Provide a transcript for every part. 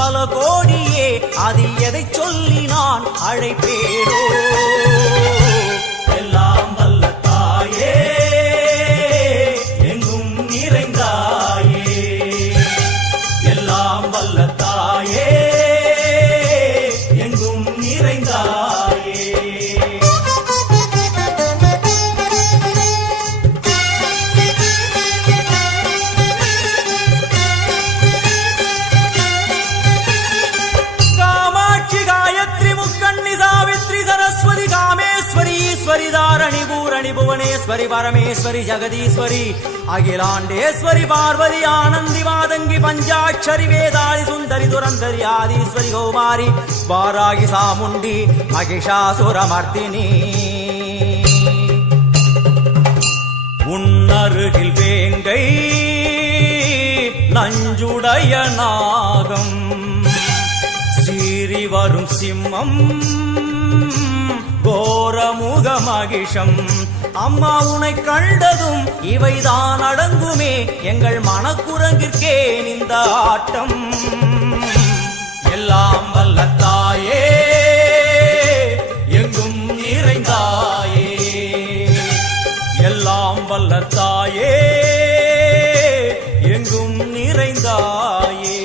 பல கோடியே, அதில் எதை சொல்லி நான் அழைப்பேனோ? எல்லாம் வல்ல தாயே, எங்கும் நிறைந்தாயே, எல்லாம் வல்ல தாயே, எங்கும் நிறைந்தாயே. தாரணி பூரணி புவனேஸ்வரி பரமேஸ்வரி ஜெகதீஸ்வரி அகிலாண்டேஸ்வரி பார்வதி ஆனந்தி மாதங்கி பஞ்சாட்சரி வேதாளி சுந்தரி துரந்தரி ஆதீஸ்வரி கௌமாரி வாராகி சாமுண்டி மகிஷாசுரமர்த்தினி. உன்னருகில் வேங்கை நஞ்சுடைய நாகம், சீறி வரும் சிம்மம் கோரமுக மகிஷம். அம்மா உனை கண்டதும் இவைதான் அடங்குமே, எங்கள் மனக்குரங்கிற்கே இந்த ஆட்டம். எல்லாம் வல்ல தாயே, எங்கும் நிறைந்தாயே, எல்லாம் வல்ல தாயே, எங்கும் நிறைந்தாயே.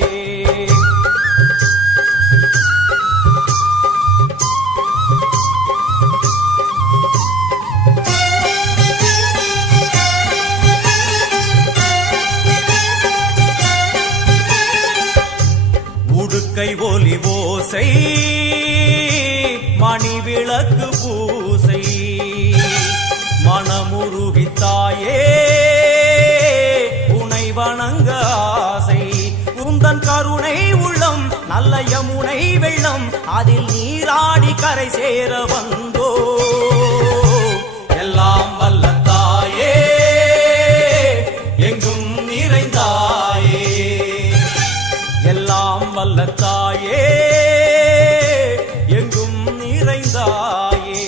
கை ஒலி ஓசை மணி விளக்கு பூசை, மனமுருகித்தாயே உனை வணங்க ஆசை. உந்தன் கருணை உள்ளம் நல்ல யமுனை வெள்ளம், அதில் நீராடி கரை சேர வந்தோ. எல்லாம் வல்ல தாயே, எங்கும் நிறைந்தாயே, எல்லாம் வல்ல தாயே, எங்கும் நிறைந்தாயே.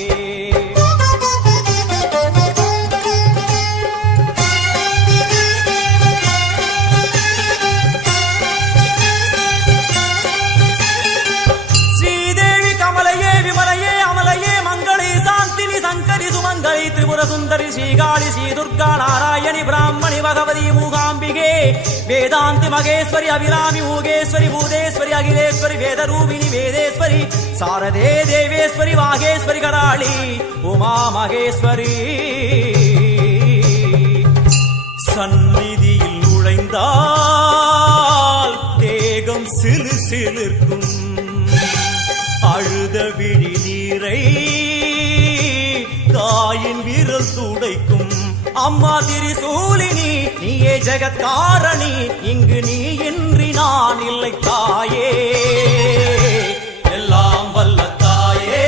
ஸ்ரீதேவி கமலையே விமலையே அமலையே மங்களே சாந்தினி சங்கரி சுமங்கலி திரிபுர சுந்தரி ஸ்ரீகாளி ஸ்ரீ துர்கா நாராயணி பிராமணி பகவதி மூகாம்பிகே வேதாந்தி மகேஸ்வரி அபிராமி மூகேஸ்வரி பூதேஸ்வரி அகிலேஸ்வரி வேதரூபிணி வேதேஸ்வரி சாரதே தேவேஸ்வரி வாகேஸ்வரி கராளி உமா மகேஸ்வரி. சந்நிதியில் நுழைந்தால் தேகம் சிலு சிலிர்க்கும், அழுத விழி நீரை தாயின் விரல் துடைக்கும். அம்மா திரிசூலினி நீயே ஜெகத்காரணி, இங்கு நீ இன்றி நான் இல்லை தாயே. எல்லாம் வல்ல தாயே,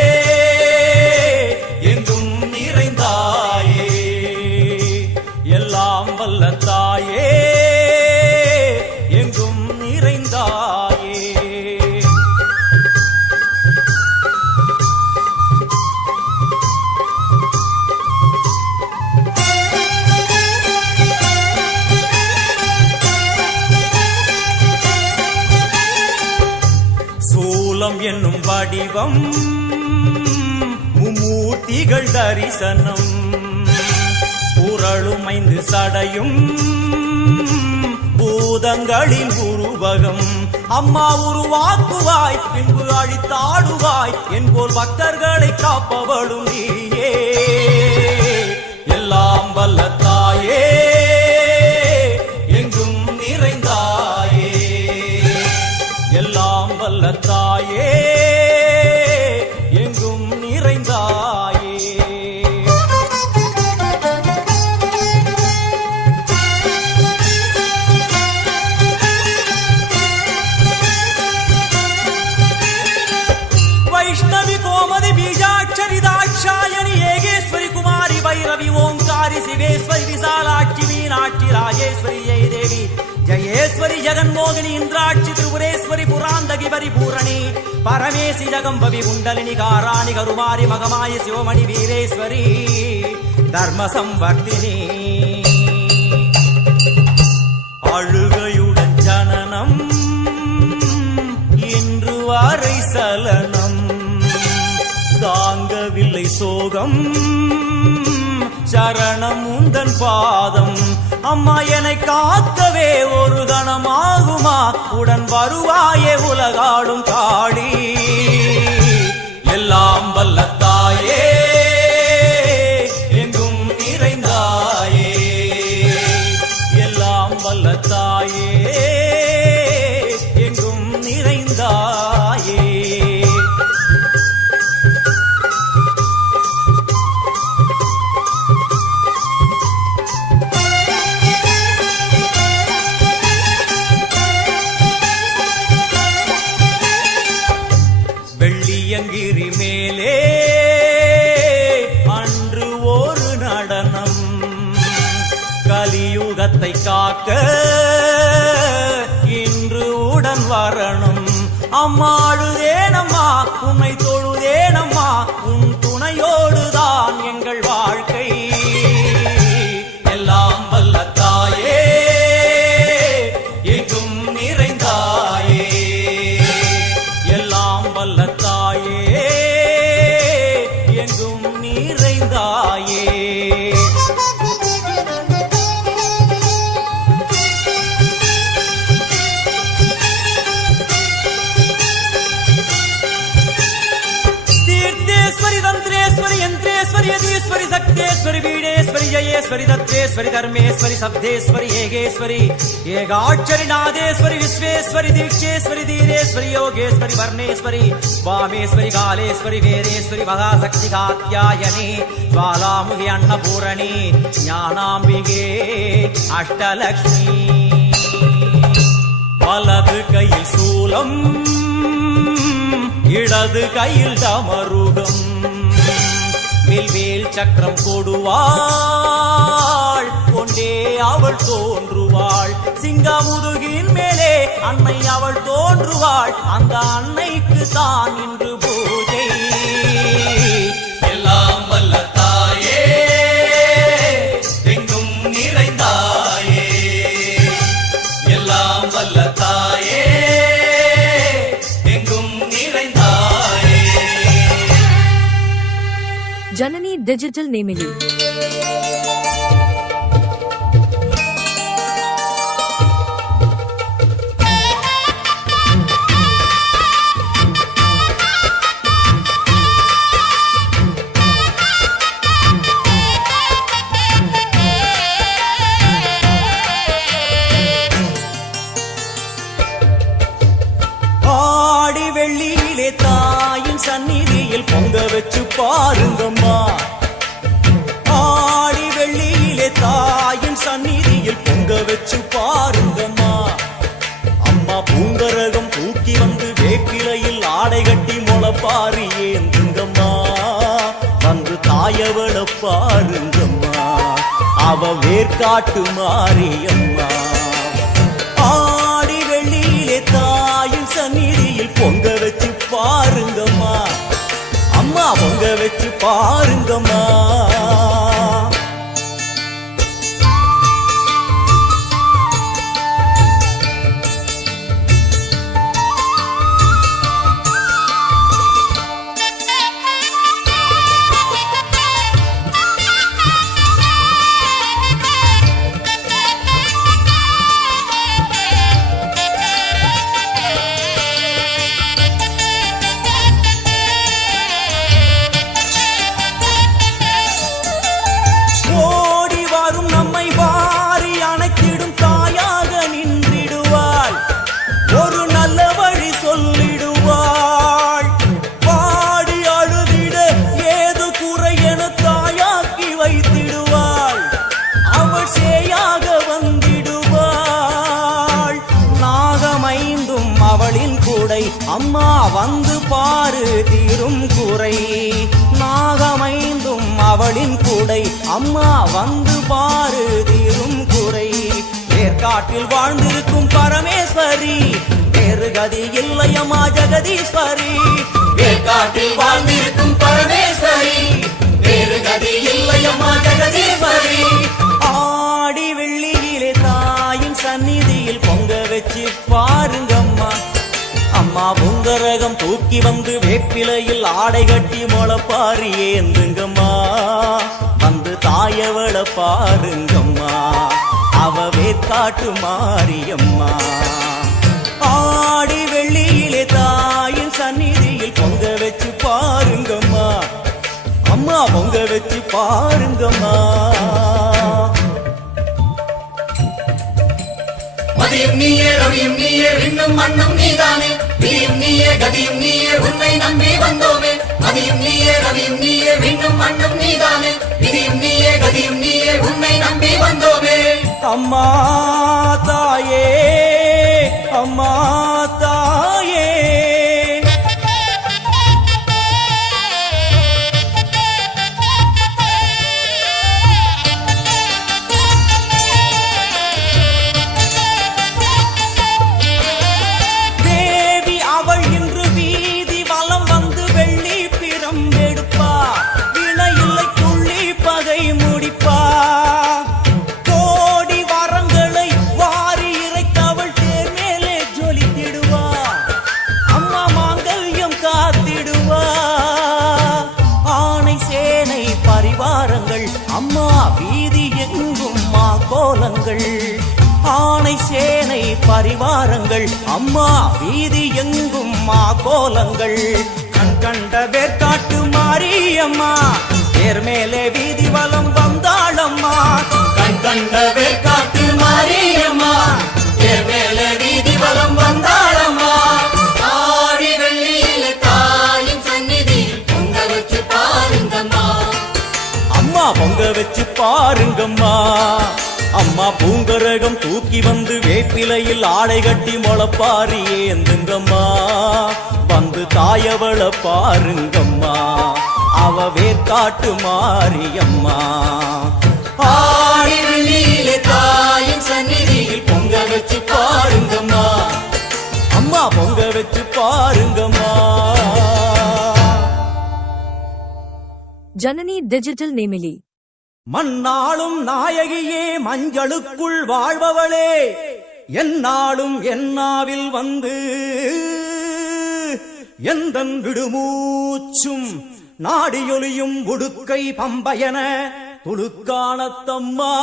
எங்கும் நிறைந்தாயே, எல்லாம் வல்ல தாயே, எங்கும் நிறைந்தாயே. என்னும் வடிவம் மும்மூர்த்திகள் தரிசனம், புரளுமைந்து சடையும் பூதங்களின் உருவகம். அம்மா உருவாக்குவாய் பின்பு அழித்தாடுவாய், என்போல் பக்தர்களை காப்பவளும் நீயே. எல்லாம் வல்ல தாயே, எங்கும் நிறைந்தாயே, எல்லாம் வல்ல தாயே, எங்கும் நிறைந்தாயே. வைஷ்ணவி கோமதி பீஜாட்சரி தாட்சாயணி ஏகேஸ்வரி குமாரி வைரவி ஓங்காரி சிவேஸ்வரி விசாலாட்சி மீனாட்சி ராஜேஸ்வரி ஜெயதேவி ஜயேஸ்வரி ஜெகன்மோகினி இந்திராட்சி திரிபுரேஸ்வரி புராந்தகி பரிபூரணி பரமேசி ஜகம்பவி குண்டலினி காராணி கருமாரி மகமாயி சிவமணி வீரேஸ்வரி தர்ம சம்வர்த்தினி. அழுகையுடன் ஜனனம் வரை சலனம் தாங்கவில்லை சோகம் சரணம் உந்தன் பாதம் அம்மா என்னை காக்கவே ஒரு கணமாகுமா உடன் வருவாயே உலகாடும் காளி எல்லாம் வல்ல தாயே எங்கும் நிறைந்தாயே எல்லாம் வல்ல தாயே எங்கும் நிறைந்தாயே வெள்ளியங்கிரி மேலே அன்று ஒரு நடனம் கலியுகத்தை காக்க இன்று உடன் வரணும் அம்மா அழுதேனம்மா உன்னை தொழுதேனம்மா உன் துணையோடுதான் எங்கள் வாழ்க்கை எல்லாம் வல்ல தாயே எங்கும் நிறைந்தாயே எல்லாம் வல்ல தாயே எங்கும் நிறைந்தாயே तीर्थेश्वरी तंत्रेश्वरी यंत्रेश्वरी यदीश्वरी शक्तेश्वरी बीडेश्वरी जयेश्वरी दत्तेश्वरी धर्मेश्वरी शब्देश्वरी येगेश्वरी येगाक्षरी नादेश्वरी विश्वेश्वरी दीक्षेश्वरी धीरेश्वरी योगेश्वरी वर्णेश्वरी वामेश्वरी कालेश्वरी वेदेश्वरी महाशक्ति कात्यायनी ज्वालामुखी अन्नपूरणी ज्ञानाम्बिके अष्टलक्ष्मी वलது கையில் சூலம் இடது கையில் டமருகம் வில்வேல் சக்கரம் கொடுவாள் கொண்டே அவள் தோன்றுவாள் சிங்கமுதுகின் மேலே அன்னை அவள் தோன்றுவாள் அந்த அன்னைக்கு தான் இன்று பூஜை எல்லாம் வல்ல தாயே எங்கும் நிறைந்தாயே எல்லாம் வல்ல தாயே எங்கும் நிறைந்தாயே जननी डिजिटल नेमिली ஆடி வெள்ளியிலே தாயின் சந்நிதியில் பொங்க வச்சு பாருங்கம்மா ஆடி வெள்ளியிலே தாயின் சந்நிதியில் பொங்க வச்சு பாருங்கம்மா அம்மா பூங்கரகம் தூக்கி வந்து வேப்பிலையில் ஆடை கட்டி முளப்பாரி ஏந்துங்கம்மா வந்து தாயவள பாருங்கம்மா அவ வேர்காட்டு மாரியம்மா ஆடி வெள்ளியிலே தாயின் சந்நிதியில் பொங்க வச்சு பாருங்கம்மா அம்மா பொங்க வச்சு பாருங்கம்மா அம்மா வந்து பாரு தீரும் குறை நாகமைந்தும் அவளின் கூடை அம்மா வந்து பாரு தீரும் குறை வேர்காட்டில் வாழ்ந்திருக்கும் பரமேஸ்வரி வேறு கதி இல்லையம்மா ஜெகதீஸ்வரி வேர்காட்டில் வாழ்ந்திருக்கும் பரமேஸ்வரி வேறு கதி இல்லையம்மா ஜெகதீஸ்வரி ஆடி வெள்ளியிலே தாயின் சந்நிதியில் பொங்க வச்சு பாருங்கம்மா அம்மா பொங்கரகம் தூக்கி வந்து வேப்பிலையில் ஆடை கட்டி முளப்பாரி ஏந்துங்கம்மா வந்து தாயவள பாருங்கம்மா அவ வேற்காட்டு மாரியம்மா ஆடி வெள்ளியிலே தாயின் சந்நிதியில் பொங்க வச்சு பாருங்கம்மா அம்மா பொங்க வச்சு பாருங்கம்மா மதியும் நீயே ரவியும் நீயே விண்ணும் மண்ணும் நீதானே விதியும் நீயே கதியும் நீயே உன்னை நம்பி வந்தோமே மதியும் நீயே ரவியும் நீயே விண்ணும் மண்ணும் நீதானே விதியும் நீயே கதியும் நீயே உன்னை நம்பி வந்தோமே அம்மா தாயே அம்மா தாயே தேவி அவள் இன்று வீதி வலம் வந்து வெள்ளி பிரம்பெடுப்பா வினையில்லை துள்ளி பகை முடிப்பா கோடி வரங்களை வாரி இறைத்தவள் தேர் மேலே ஜொலித்திடுவா அம்மா மாங்கல்யம் காத்திடுவா ஆணை சேனை பரிவாரங்கள் அம்மா வீதி எங்கும் மா கோலங்கள் ஆணை சேனை பரிவாரங்கள் அம்மா வீதி எங்கும் மா கோலங்கள் கண் கண்ட வேற்காட்டு மாரியம்மா தேர் மேலே வீதி வலம் வந்தாளம்மா கண் கண்ட வேற்காட்டு மாரியம்மா தேர் மேலே வீதி வலம் வந்தாளம்மா ஆடி வெள்ளியில தாயின் சந்நிதி பொங்க வச்சு பாருங்கம்மா அம்மா பொங்க வச்சு பாருங்கம்மா அம்மா பூங்கரகம் தூக்கி வந்து வேப்பிலையில் ஆடை கட்டி முளப்பாரி ஏந்துங்கம்மா வந்து தாயவள பாருங்கம்மா அவ வேற்காட்டு மாரியம்மா ஆடி வெள்ளியில தாயின் சந்நிதியில் பொங்க வச்சு பாருங்கம்மா அம்மா பொங்க வச்சு பாருங்கம்மா ஜனனி டிஜிட்டல் நேமிலி மண்ணாளும் நாயகியே மஞ்சளுக்குள் வாழ்பவளே என்னாலும் என்னாவில் வந்து எந்தன் விடுமூச்சும் நாடியொலியும் உடுக்கை பம்பயன துளுக்கானத்தம்மா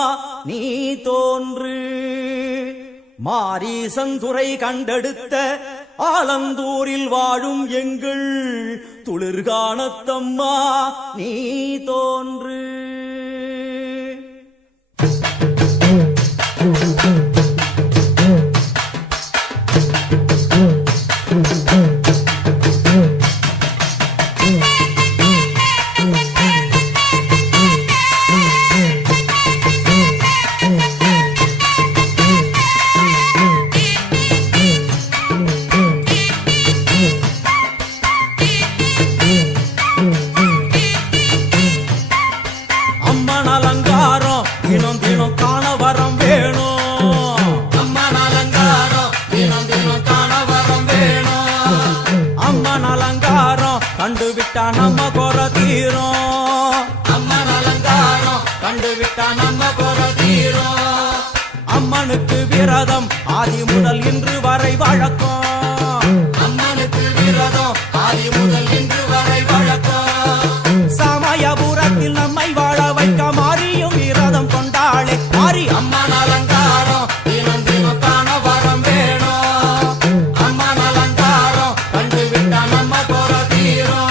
நீ தோன்று மாரீசந்துரை கண்டெடுத்த ஆலந்தூரில் வாழும் எங்கள் துளிர்கானத்தம்மா நீ தோன்று அம்மன் அலங்காரம் தினம் தினம் காண வரம் வேணும் அம்மன் அலங்காரம் தினம் தினம் காண வரம் வேணும் அம்மன் அலங்காரம் கண்டுவிட்டா நம்ம குற தீரும் அம்மன் அலங்காரம் கண்டுவிட்டா நம்ம குற தீரும் அம்மனுக்கு விரதம் ஆதி முதல் இன்று வரை வழக்கம் அம்மனுக்கு விரதம் ஆதி முதல் இன்று வரை வழக்கம் சமயபுரத்தில் நம்மை வாழ வைக்க மாறியும் விரதம் கொண்டாளே மாறி அம்மன் அலங்காரம் தினம் தினம் காண வரம் வேணும் அம்மன் அலங்காரம் கண்டுவிட்டா நம்ம குற தீரும்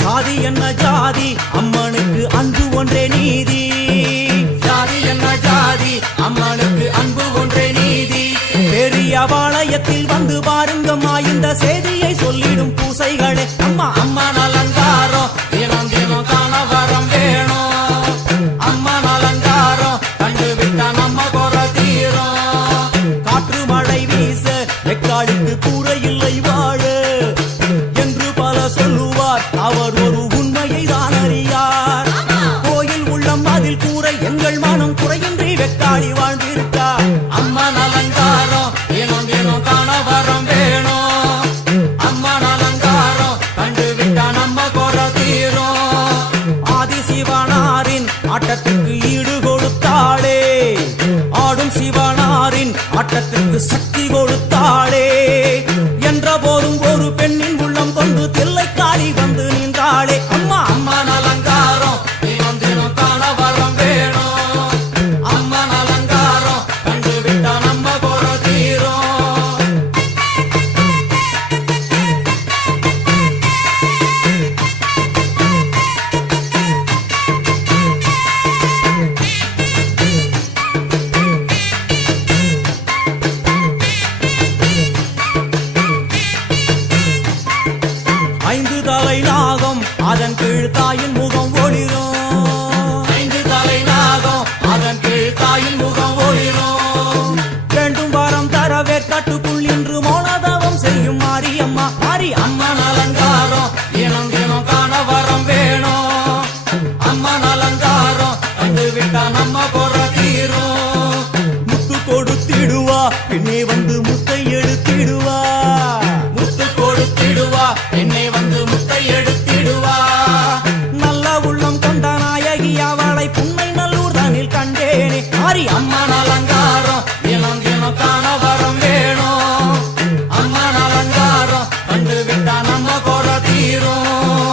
ஜாதி என்ன ஜாதி அம்மனுக்கு அன்பு ஒன்றே நீதி ஜாதி என்ன ஜாதி அம்மனுக்கு அன்பு ஒன்றே நீதி பெரிய பாளையத்தில் வந்து பாருங்கம்மா இந்த செய்தியை சொல்லிடும் பூசைகளே அம்மா அம்மன் அலங்காரம் தினம் தினம் காண வரம் வேணும் அம்மன் அலங்காரம் கண்டுவிட்டா நம்ம குற தீரும் காற்று மழை வீச வெக்காளுக்கு கூரை இல்லை வாழ என்று பல சொல்லுவார் அவர் ஒரு உண்மையை தான் அறியார் கோயில் உள்ளம் அதில் கூரை எங்கள் மனம் குறையின்றி வெக்காளி வாழ்ந்திருக்கார் அம்மன் சிவனாரின் ஆட்டத்திற்கு சக்தி கொடுத்தாளே. என்ற போதும் ஒரு பெண்ணின் உள்ளம் கொண்டு தில்லைக்காளி வந்து நின்றாளே. அம்மா அம்மன் அலங்காரம் தினம் தினம் காண வரம் வேணும். அம்மன் அலங்காரம் கண்டு விட்டா நம்ம குறை தீரும். 5 தலை நாகம் அதன் கீழ் தாயின் முகம் ஒளிரும். 5 தலை நாகம் அதன் கீழ் தாயின் முகம் ஒளிரும். வேண்டும் வரம் தரவே கட்டுக்குள் இன்று மௌனதவம் செய்யும் மாரியம்மா. மாரி அம்மன் அலங்காரம் தினம் தினம் காண வரம் வேணும். அம்மன் அலங்காரம் கண்டு விட்டா நம்ம குறை தீரும். முத்து கொடுத்திடுவா பின்னே வந்து முத்தை எடுத்திடுவா. முத்து கொடுத்திடுவா என்னை வந்து முத்தை எடுத்திடுவா. நல்ல உள்ளம் கொண்ட நாயகி அவளை புன்னை நல்லூர் தனில் கண்டேனே. மாரி அம்மன் அலங்காரம் தினம் தினம் காண வரம் வேணும். அம்மன் அலங்காரம் கண்டு விட்டா நம்ம குறை தீரும்.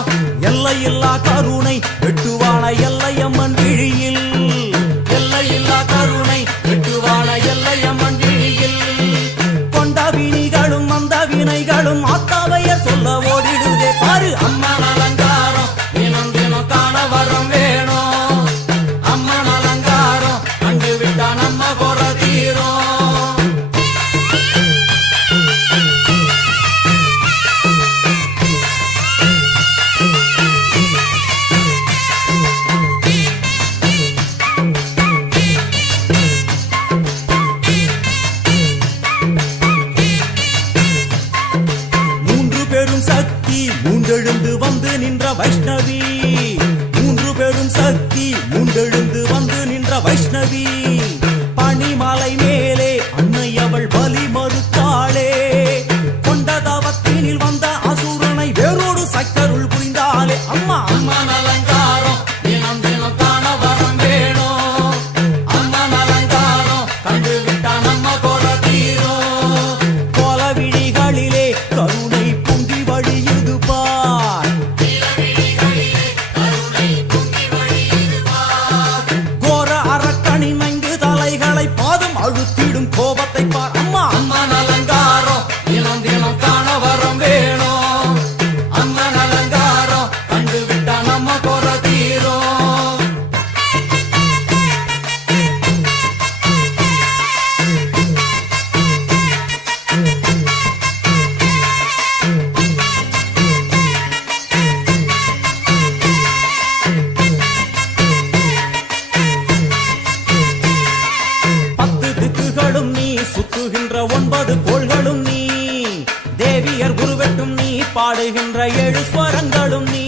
எல்லையில்லா கருணை வெட்டுவான எல்லையம்மன் விழியில். எல்லையில்லா கருணை வெட்டுவான எல்லையம்மன் விழியில். கொண்ட வினிகளும் அந்த வினைகளும் ஆத்தாவையர் சொல்ல ஓடிடுதே. பாரு அம்மன் அலங்காரம் தினம் தினம் காண வரம் வேணும். அம்மன் அலங்காரம் கண்டு விட்டா நம்ம குறை தீரும். பெரும் சக்தி மூண்டெழுந்து வந்து நின்ற வைஷ்ணவி. 3 பெரும் சக்தி மூண்டெழுந்து வந்து நின்ற வைஷ்ணவி. பனிமலை மேலே அன்னை அவள் பலி மறுத்தாளே. கொண்ட தவத்தினில் வந்த அசுரனை வேரோடு சக்கருள் புரிந்தாளே. அம்மா அம்மன் அலங்காரம் தினம் தினம் காண வரம் வேணும். அம்மன் அலங்காரம் கண்டு விட்டா நம்ம குறை தீரும். கோல விழிகளிலே கருணை பொங்கி வழியுது பார். கோர அரக்கனின் 5 தலைகளை பாதம் அழுத்திடும் கோபத்தை பார். அம்மா அம்மன் அலங்காரம் தினம் தினம் காண வரம் வேணும். அம்மன் அலங்காரம் கண்டு விட்டா நம்ம குறை தீரும். பத்து திக்குகளும் நீ சுத்துகின்ற 9 கோள்களும் நீ. தேவியர் குருவெட்டும் நீ பாடுகின்ற 7 ஸ்வரங்களும் நீ.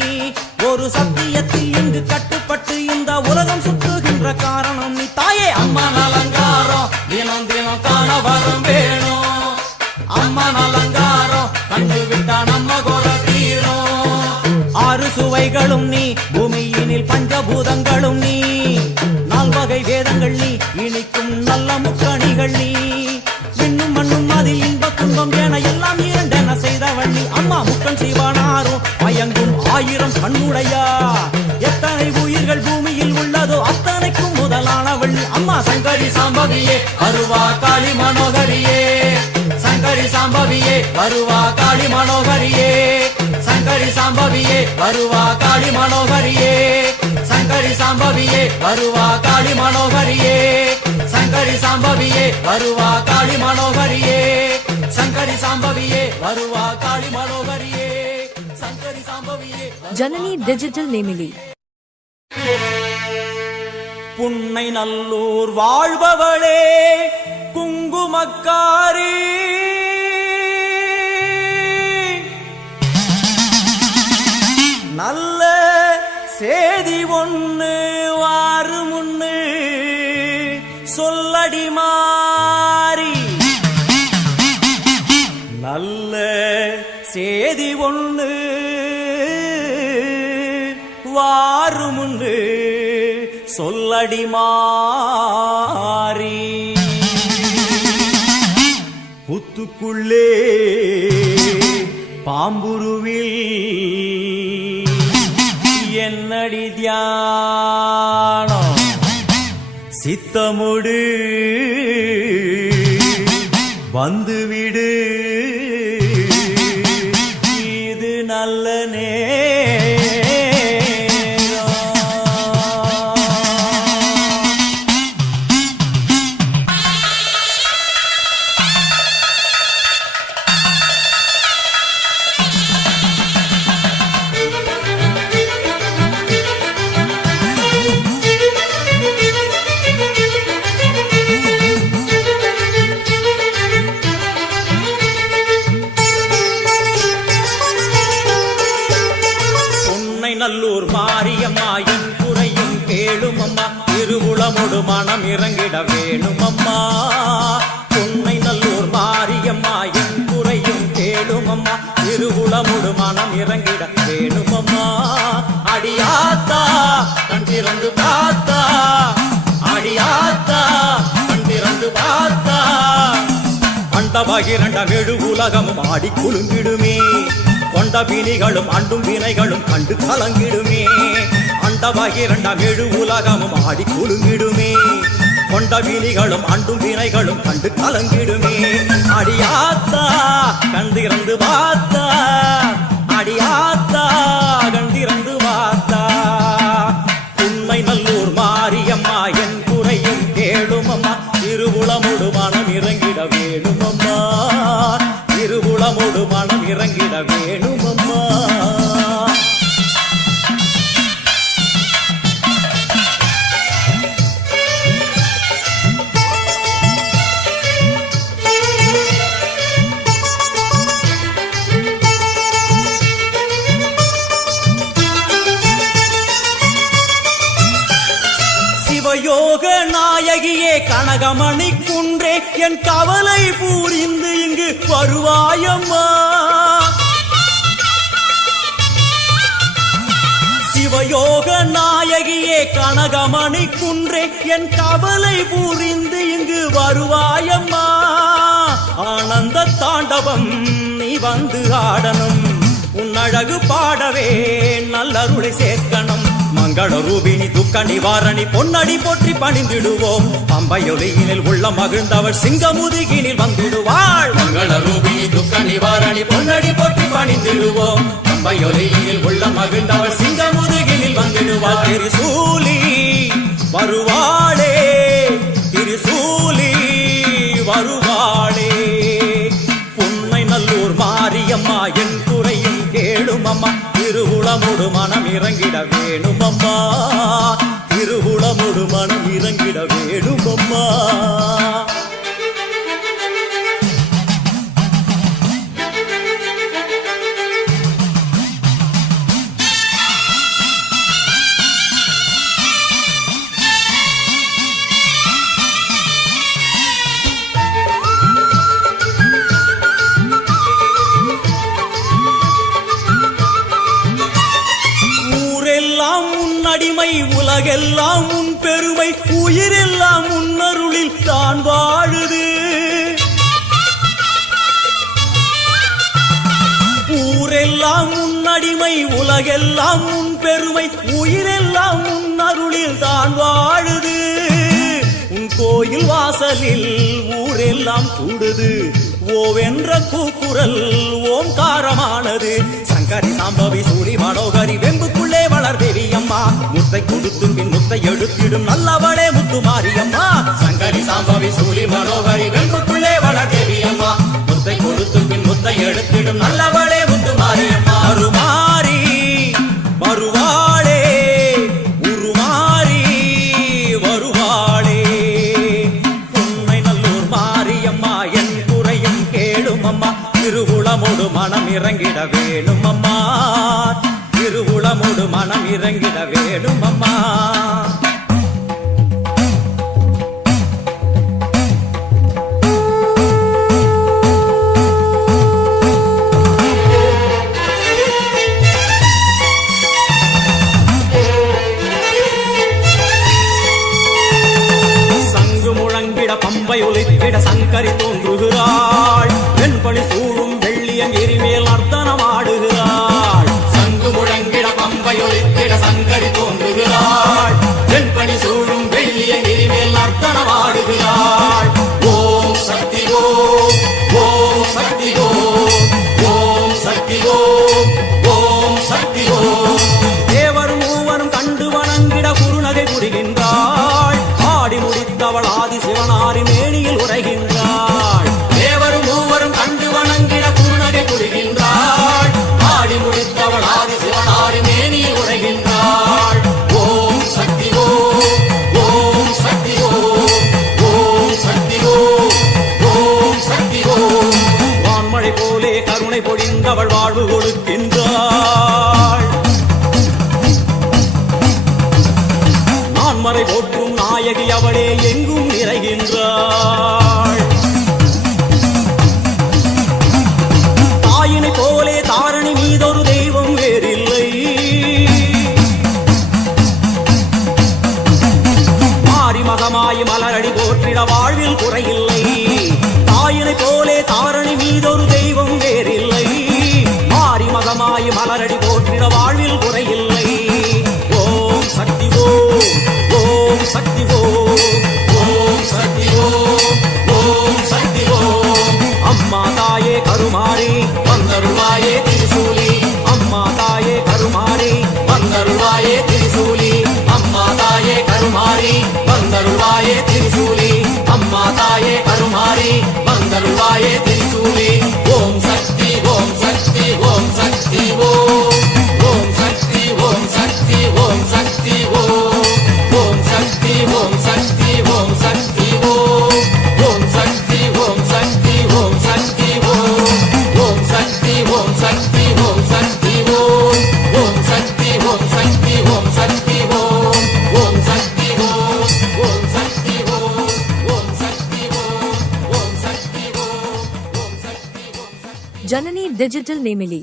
ஒரு சத்தியத்தில் இங்கு கட்டுப்பட்டு இந்த உலகம் சுத்துகின்ற காரணம் நீ தாயே. அம்மன் அலங்காரம் தினம் தினம் காண வரம் வேணும். அம்மன் அலங்காரம் கண்டு விட்டா நம்ம குறை தீரும். 6 சுவைகளும் நீ பூமியினில் பஞ்சபூதங்களும் நீ. 4 வகை வேதங்கள் நீ இனிக்கும் நல்ல முக்கணிகள் நீ. விண்ணும் மண்ணும் அதில் இன்ப துன்பம் என எல்லாம் இரண்டென செய்தவள் நீ. அம்மா முக்கன் சிவனாரும் மயங்கும் 1000 கண்ணுடையா. எத்தனை உயிர்கள் பூமியில் உள்ளதோ அத்தனைக்கும் முதலானவள் நீ. அம்மா சங்கரி சாம்பவியே வருவா காளி மனோகரியே. சங்கரி சாம்பவியே வருவா காளி மனோகரியே. சங்கரி சாம்பவியே வருவா காளி மனோகரியே. சங்கரி சாம்பவியே வருவா காளி மனோகரியே. சங்கரி சாம்பவியே வருவா காளி மனோகரியே. சங்கரி சாம்பவியே வருவா காளி மனோகரியே. சங்கரி சாம்பவியே ஜனனி டிஜிட்டல் நேமிலி. புன்னை நல்லூர் வாழ்பவளே குங்குமக்காரி. நல்ல சேதி ஒண்ணு வாரு முன்னு சொல்லடி மாறி. நல்ல சேதி ஒண்ணு வாரு முன்னு சொல்லடி மாறி. புத்துக்குள்ளே பாம்புருவில் என்னடி தியானம் சித்தமுடு வந்துவிடு இது நல்ல நல்லூர் மாரியம்மா என் குறையும் கேளும் அம்மா திருவுளமொடு மனம் இறங்கிட வேணும் அம்மா உன்னை நல்லூர் மாரியம்மா என் குறையும் கேளும் அம்மா திருவுளமொடு மனம் இறங்கிட வேணும் அம்மா அடியாத்தா கண் திறந்து பார்த்தா அடியாத்தா கண் திறந்து பார்த்தா அண்டபகிரண்ட வெடு உலகமும் ஆடி குலுங்கிடுமே கொண்ட வினிகளும் அண்டும் வினைகளும் கண்டு கலங்கிடுமே அண்டபகிரண்டம் எழு உலகமும் ஆடி குலுங்கிடுமே கொண்ட வினிகளும் அண்டும் வினைகளும் கண்டு கலங்கிடுமே அடியாத்தா கண்டிறந்து பார்த்தா அடியாத்தா கண்டிறந்து பார்த்தா உண்மை நல்லூர் மாரியம்மா என் குறையும் கேளும் அம்மா திருவுளமொடு மனம் இறங்கிட வேணும் அம்மா திருவுளமொடு மனம் இறங்கிட வேணும் அம்மா சிவயோக நாயகியே கனகமணி குன்றே என் கவலை பூரிந்து இங்கு வருவாயம்மா சிவயோக நாயகியே கனகமணி குன்றே என் கவலை பூரிந்து இங்கு வருவாயம்மா ஆனந்த தாண்டவம் நீ வந்து ஆடணும் உன் அழகு பாடவே நல்லருளை சேர்க்கணும் மங்கள ரூபினி துக்க நிவாரணி பொன்னடி போற்றி பணிந்திடுவோம் பம்பையொலியினில் உள்ள மகிழ்ந்தவள் சிங்கமுதுகினில் வந்திடுவாள் மங்கள ரூபினி துக்க நிவாரணி பொன்னடி போற்றி பணிந்திடுவோம் பம்பையொலியினில் உள்ள மகிழ்ந்தவள் சிங்கமுதுகினில் வந்திடுவாள் திரிசூலி வருவாளே திரிசூலி வருவாளே உண்மை நல்லூர் மாரியம்மா என் குறையும் கேளும் அம்மா திருவுளமொடு மனம் இறங்கிட வேணும் அம்மா திருவுளமொடு மனம் இறங்கிட வேணும் அம்மா அடிமை உலகெல்லாம் உன் பெருமை உயிரெல்லாம் உன்னருளில் தான் வாழுது ஊரெல்லாம் உன் அடிமை உலகெல்லாம் உன் பெருமை உயிரெல்லாம் உன்னருளில் தான் வாழுது உன் கோயில் வாசலில் ஊரெல்லாம் கூடுது ஓவென்ற கூக்குரல் ஓம்காரமானது சங்கரி சாம்பவி சூரி மனோகரி வெம்புக்குள்ளே வளர் தேவியம்மா முத்தை கொடுத்து பின் முத்தை எடுத்திடும் நல்லவளே முத்து மாரியம்மா சங்கரி சாம்பவி சூரி மனோகரி வெம்புக்குள்ளே வளர் தேவியம்மா முத்தை கொடுத்து பின் முத்தை எடுத்திடும் நல்லவளே முத்து மாரியம்மா அருமாரி வருவாளே உருமாறி வருவாளே உண்மை நல்லூர் மாரியம்மா என் குறையும் கேளும் அம்மா திருவுளமொடு மனம் இறங்கிட வேணும் அம்மா திருவுளமொடு மனம் இறங்கிட வேணும் அம்மா சங்கு முழங்கு முழங்கிட பம்பை ஒலித்திட சங்கரி தோன்றுகிறாள் வெண்பணி சூழும் வெள்ளியம் எரிமேல் நர்த்தனமாடுகிறாள் சங்கு முழங்கிட பம்பை ஒலித்திட சங்கரி தோன்றுகிறாள் வெண்பணி சூழும் வெள்ளிய எரிமேல் நர்த்தனமாடுகிறாள் ஓம் சக்தி ஓம் ஓம் சக்தி ஓம் ஓம் சக்தி ஓம் ஓம் சக்தி ஓம் தேவரும் மூவரும் கண்டு வணங்கிட குருநகை புரிகின்றாள் ஆடி முடித்தவள் ஆதி சிவனாரி மேனியில் உரைகின்றாள் தேவரும் மூவரும் கண்டு வணங்கிட குருநகை புரிகின்றாள் ஆடி முடித்தவள் ஆதி சிவனாரி மேனியில் உரைகின்றாள் ஓம் சக்தி ஓம் ஓம் சக்தி ஓம் ஓம் சக்தி ஓம் ஓம் சக்தி ஓம் வான்மழை போலே கருணை பொழிந்தவள் வாழ்வு கொடுக்கின்றாள் நான்மறை போற்றும் நாயகி அவளே எங்கும் நிறைகின்றாள் தாயினை போலே தாரணி மீதொரு தெய்வம் வேறில்லை மாறி மகமாய் மலரடி போற்றிட வாழ்வில் குறையில்லை தாயினை போலே தாரணி மீதொரு தெய்வம் வேறில்லை மாறி மகமாய் மலரடி போற்றிட வாழ்வில் குறையில்லை ஓம் சக்தி ஓம் ஓம் சக்தி ஓம் ஓம் சக்தி ஓம் ஓம் சக்தி ஓம் அம்மா தாயே கருமாரி வந்தருள்வாயே திரிசூலி அம்மா தாயே கருமாரி வந்தருள்வாயே திரிசூலி அம்மா தாயே கருமாரி வந்தருள்வாயே திரிசூலி அம்மா தாயே கருமாரி வந்தருள்வாயே திரிசூலி ஓம் சக்தி ஓம் சக்தி ஓம் சக்தி ஓம் ஓம் சக்தி ஓம் சக்தி ஓம் சக்தி ஓம் ஓம் சக்தி ஓம் சக்தி ஓம் சக்தி ஓம் ஓம் சக்தி ஓம் சக்தி ஓம் சக்தி ஓம் ஓம் சக்தி ஓம் சக்தி ஓம் சக்தி ஓம் ஓம் சக்தி ஓம் சக்தி ஓம் சக்தி ஓம் ஓம் சக்தி ஓம் ஓம் சக்தி ஓம் ஓம் சக்தி ஓம் ஓம் சக்தி ஓம் ஓம் Shakti Om Janani Digital Nemili.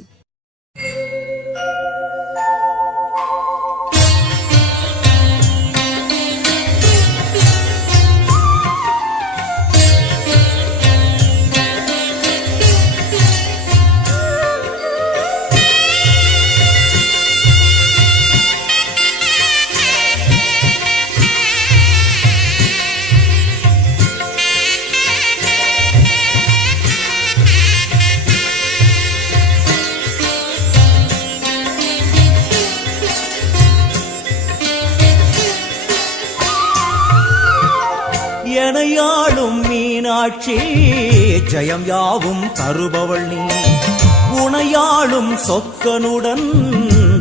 எனையாளும் Meenakshi ஜெயம் யாவும் தருபவள் நீ உனையாளும் சொக்கனுடன்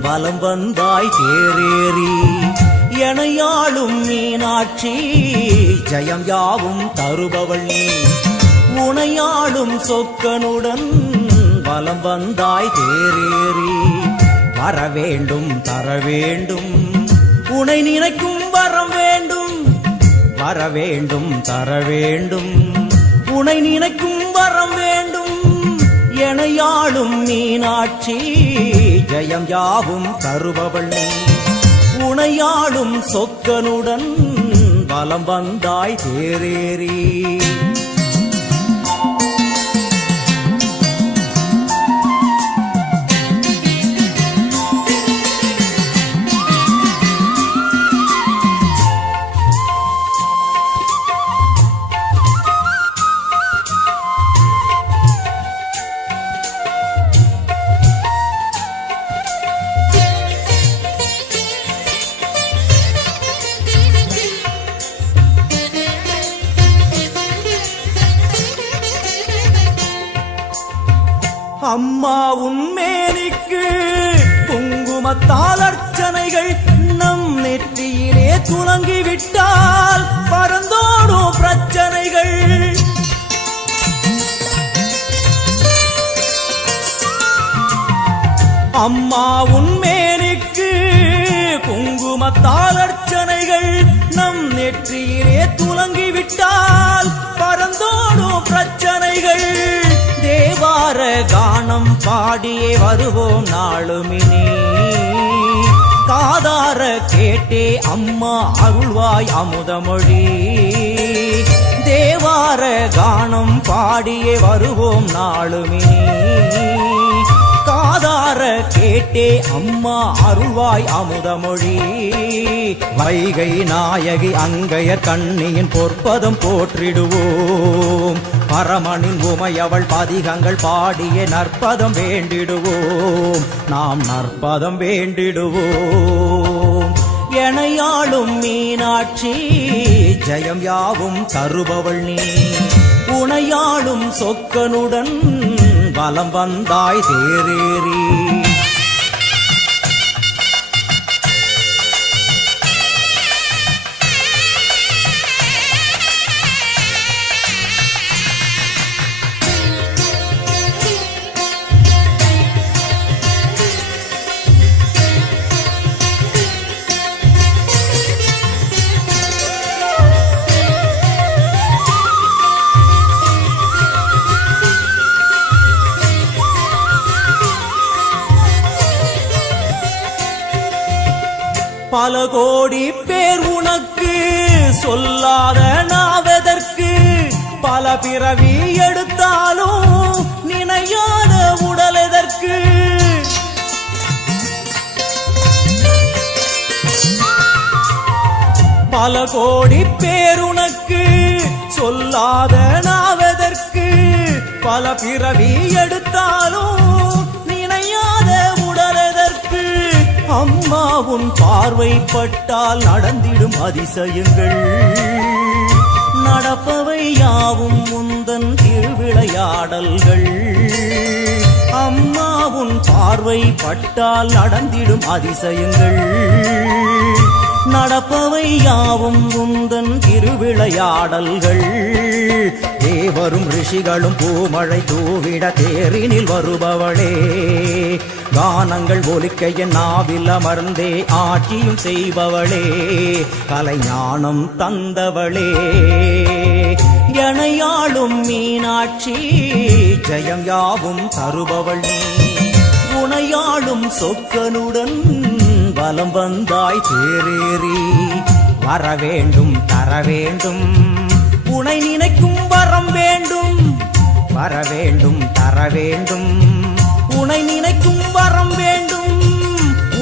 வலம் வந்தாய் தேரேறி எனையாளும் மீனாட்சி ஜெயம் யாவும் தருபவள் நீ உனையாளும் சொக்கனுடன் வலம் வந்தாய் தேரேறி வர வேண்டும் தர வேண்டும் உனை நினைக்கும் வரம் வேண்டும் வர வேண்டும் தர வேண்டும் உனை நினைக்கும் வரம் வேண்டும் எனையாளும் மீனாட்சி ஜெயம் யாவும் தருபவள் நீ உனையாளும் சொக்கனுடன் வலம் வந்தாய் தேரேறி அம்மா உன்மேனிக்கு குங்குமத்தால் அர்ச்சனைகள் நம் நெற்றியிலே துலங்கிவிட்டால் பறந்தோடும் பிரச்சனைகள் அம்மா உன்மேனிக்கு குங்குமத்தால் அர்ச்சனைகள் நம் நெற்றியிலே துலங்கிவிட்டால் பறந்தோடும் பிரச்சனைகள் தேவார கானம் பாடியே வருவோம் நாளுமினே காதார கேட்டே அம்மா அருள்வாய் அமுதமொழி காதார கானம் பாடியே வருவோம் நாளுமினி காதார கேட்டே அம்மா அருள்வாய் அமுதமொழி வைகை நாயகி அங்கைய கண்ணியின் பொற்பதம் போற்றிடுவோம் பரமனின் உமையவள் பதிகங்கள் பாடிய நற்பதம் வேண்டிடுவோம் நாம் நற்பதம் வேண்டிடுவோம் எனையாளும் மீனாட்சி ஜெயம் யாவும் தருபவள் நீ உனையாளும் சொக்கனுடன் வலம் வந்தாய் தேரேறி பல கோடி பேர் உனக்கு சொல்லாத நாவதற்கு பல பிறவி எடுத்தாலும் நினையாத உடல் எதற்கு பல கோடி பேர் உனக்கு சொல்லாத நாவதற்கு பல பிறவி எடுத்தாலும் நினையாத உடல் எதற்கு அம்மா உன் பார்வைப்பட்டால் நடந்திடும் அதிசயங்கள் நடப்பவை யாவும் முந்தன் திருவிளையாடல்கள் அம்மா உன் பார்வைப்பட்டால் நடந்திடும் அதிசயங்கள் நடப்பவை யாவும் முந்தன் திருவிளையாடல்கள் தேவரும் ரிஷிகளும் பூமழை தூவிட தேரினில் வருபவளே கானங்கள் ஒலிக்க என் நாவில் அமர்ந்தே ஆட்சியும் செய்பவளே கலைஞானம் தந்தவளே எனையாளும் மீனாட்சி ஜெயம் யாவும் தருபவள் நீ உனையாளும் சொக்கனுடன் வலம் வந்தாய் தேரேறி வரவேண்டும் தரவேண்டும் உனை நினைக்கும் வரம் வேண்டும் வரவேண்டும் தரவேண்டும் உனை நினைக்கும் வரம் வேண்டும்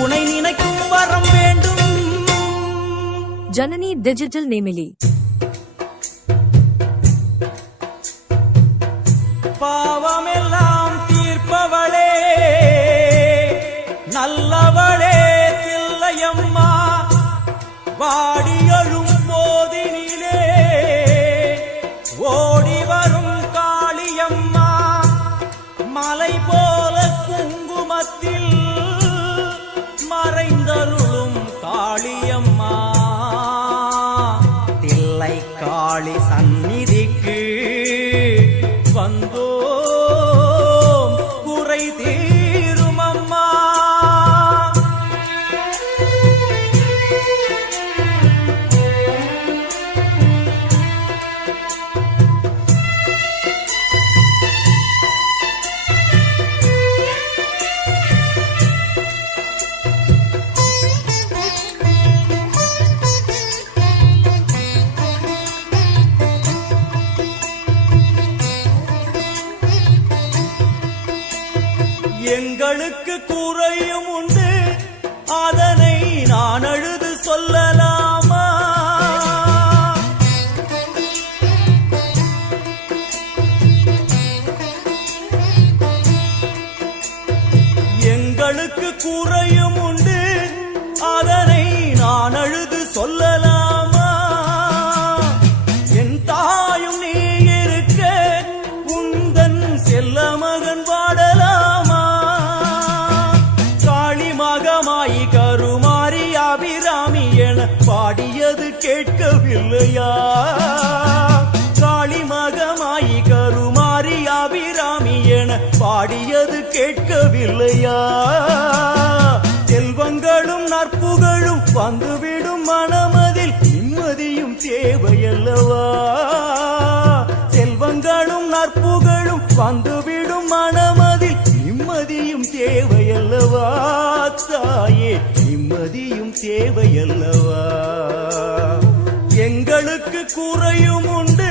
உனை நினைக்கும் வரம் வேண்டும் Janani Digital Nemili. பாவமெல்லாம் தீர்ப்பவளே நல்லவளே தில்லையம்மா வாடியழும் போதினிலே ஓடி வரும் காளியம்மா மலை போல குங்குமத்தில் மறைந்தருளும் காளியம்மா தில்லை காளி சந்நிதிக்கு வந்தோம் குறை தீரும் அம்மா எங்களுக்கு குறையும் உண்டு அதனை நான் அழுது சொல்லலாமா எங்களுக்கு குறையும் உண்டு அதனை நான் அழுது சொல்லலாமா என் தாயும் நீ இருக்க உந்தன் செல்ல மகன் வாடலாமா காளிமகமாயி கருமாரி அபிராமி என பாடியது கேட்கவில்லையா காளிமகமாயி கருமாரி அபிராமி என பாடியது கேட்கவில்லையா செல்வங்களும் நற்புகழும் வந்துவிடும் மனமதில் நிம்மதியும் தேவையல்லவா செல்வங்களும் நற்புகழும் வந்துவிடும் மனமதில் நிம்மதியும் தேவையல்லவா தாயே நிம்மதியும் தேவையல்லவா எங்களுக்கு குறையும் உண்டு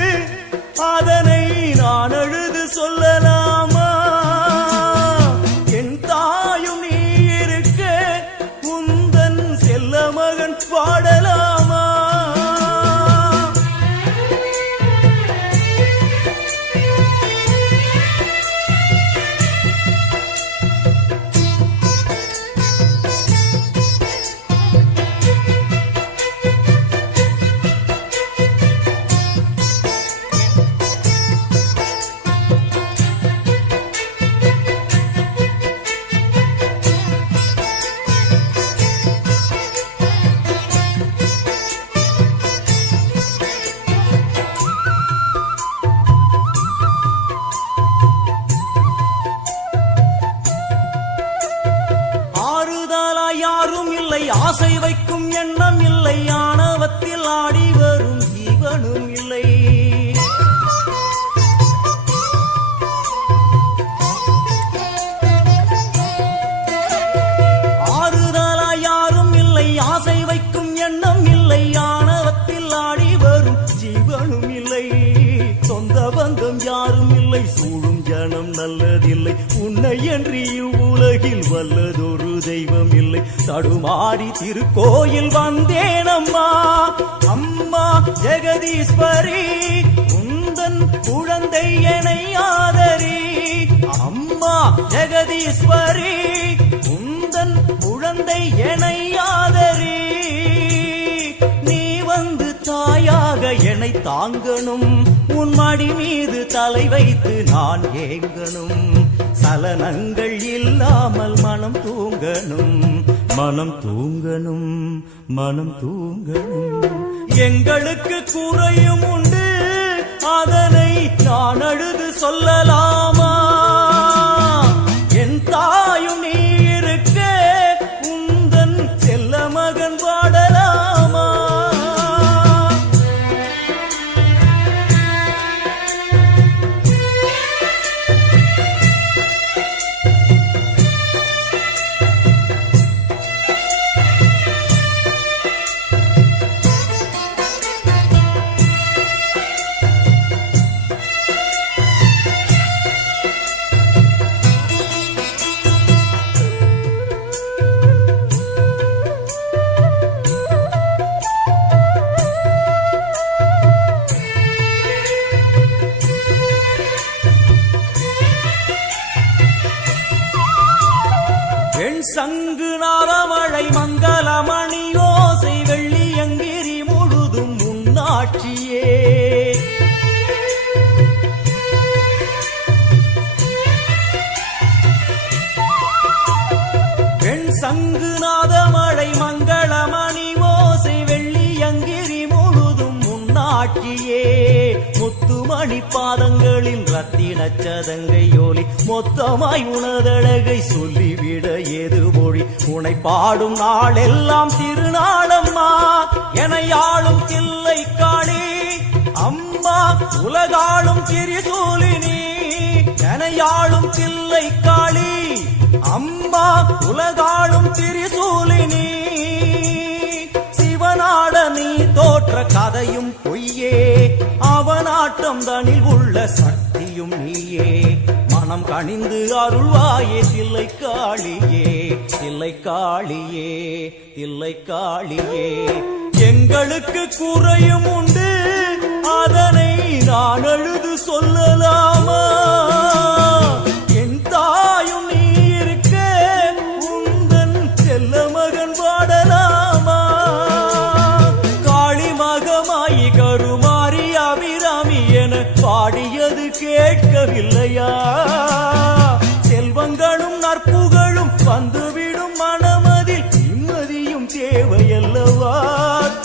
வைக்கும் எண்ணம் இல்லை, ஆணவத்தில் ஆடி வரும் ஜீவனும் இல்லை. ஆறுதலாய் யாரும் இல்லை, ஆசை வைக்கும் எண்ணம் இல்லை, ஆணவத்தில் ஆடி வரும் ஜீவனும் இல்லை. சொந்த பந்தம் யாரும் இல்லை, சூழும் ஜனம் நல்லதில்லை, உன்னை என்று இவ்வுலகில் வல்லதொரு தெய்வம் இல்லை. தடுமாறி திருக்கோயில் வந்தேன் அம்மா, அம்மா ஜெகதீஸ்வரி, உந்தன் குழந்தை என்னை ஆதரி. அம்மா ஜெகதீஸ்வரி, உந்தன் குழந்தை என்னை ஆதரி. நீ வந்து தாயாக என்னை தாங்கணும், உன் மடி மீது தலை வைத்து நான் ஏங்கணும். சலனங்கள் இல்லாமல் மனம் தூங்கணும், மனம் தூங்கணும், மனம் தூங்கணும். எங்களுக்கு குறையும் உண்டு, அதனை நான் அழுது சொல்லலாமா? என் தாயும் நீ இருக்க, உந்தன் செல்ல மகன் பாடலாமா? சங்கு நாதமழை மங்களமணி ஓசை வெள்ளியங்கிரி முழுதும் உன்னாட்சியே. பெண் சங்கு நாதமழை மங்களமணி ஓசை வெள்ளியங்கிரி முழுதும் உன்னாட்சியே. முத்துமணி பாதங்களில் ரத்தின சதங்கையோலி, மொத்தமாய் உனதழகை சொல்லிவிட ஏது மொழி? உனை பாடும் நாளெல்லாம் திருநாளம்மா, எனையாளும் தில்லை காளி. அம்மா உலகாளும் திரிசூலினி, எனையாளும் தில்லை காளி. அம்மா உலகாளும் திரிசூலினி. சிவனாட நீ தோற்ற கதையும் பொய்யே, அவனாட்டம் தனில் உள்ள சக்தியும் நீயே. மனம் கனிந்து அருள்வாயே தில்லை காளியே, தில்லை காளியே, தில்லை காளியே. எங்களுக்கு குறையும் உண்டு, அதனை நான் அழுது சொல்லலாமா? என் தாயும் நீ இருக்க, உந்தன் செல்ல மகன் பாடலாமா? காளி மகமாயி கருமாரி அபிராமி என பாடியது கேட்கவில்லையா? செல்வங்களும் நற்புகழும் வந்துவிடும் மனமதில் நிம்மதியும் தேவையல்லவா?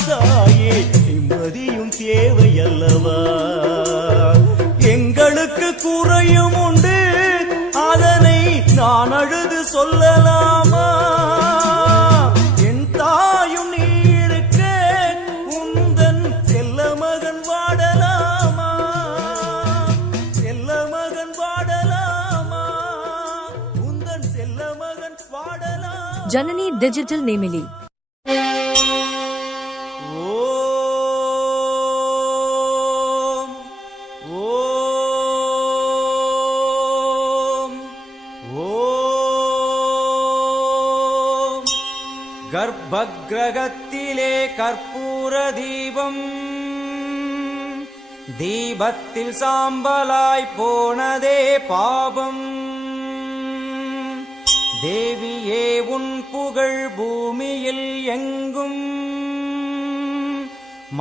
தாயே நிம்மதியும் தேவையல்லவா? எங்களுக்கு குறையும் உண்டு, அதனை நான் அழுது சொல்லலாமா? என் தாயும் நீ இருக்க, உந்தன் செல்ல மகன் வாடலாமா? செல்ல மகன் வாடலாமா? உந்தன் செல்ல மகன் வாடலாமா? Janani Digital Nemili. கர்ப்பகிரகத்திலே கற்பூர தீபம், தீபத்தில் சாம்பலாய் போனதே பாபம். தேவியே உன் புகழ் பூமியில் எங்கும்,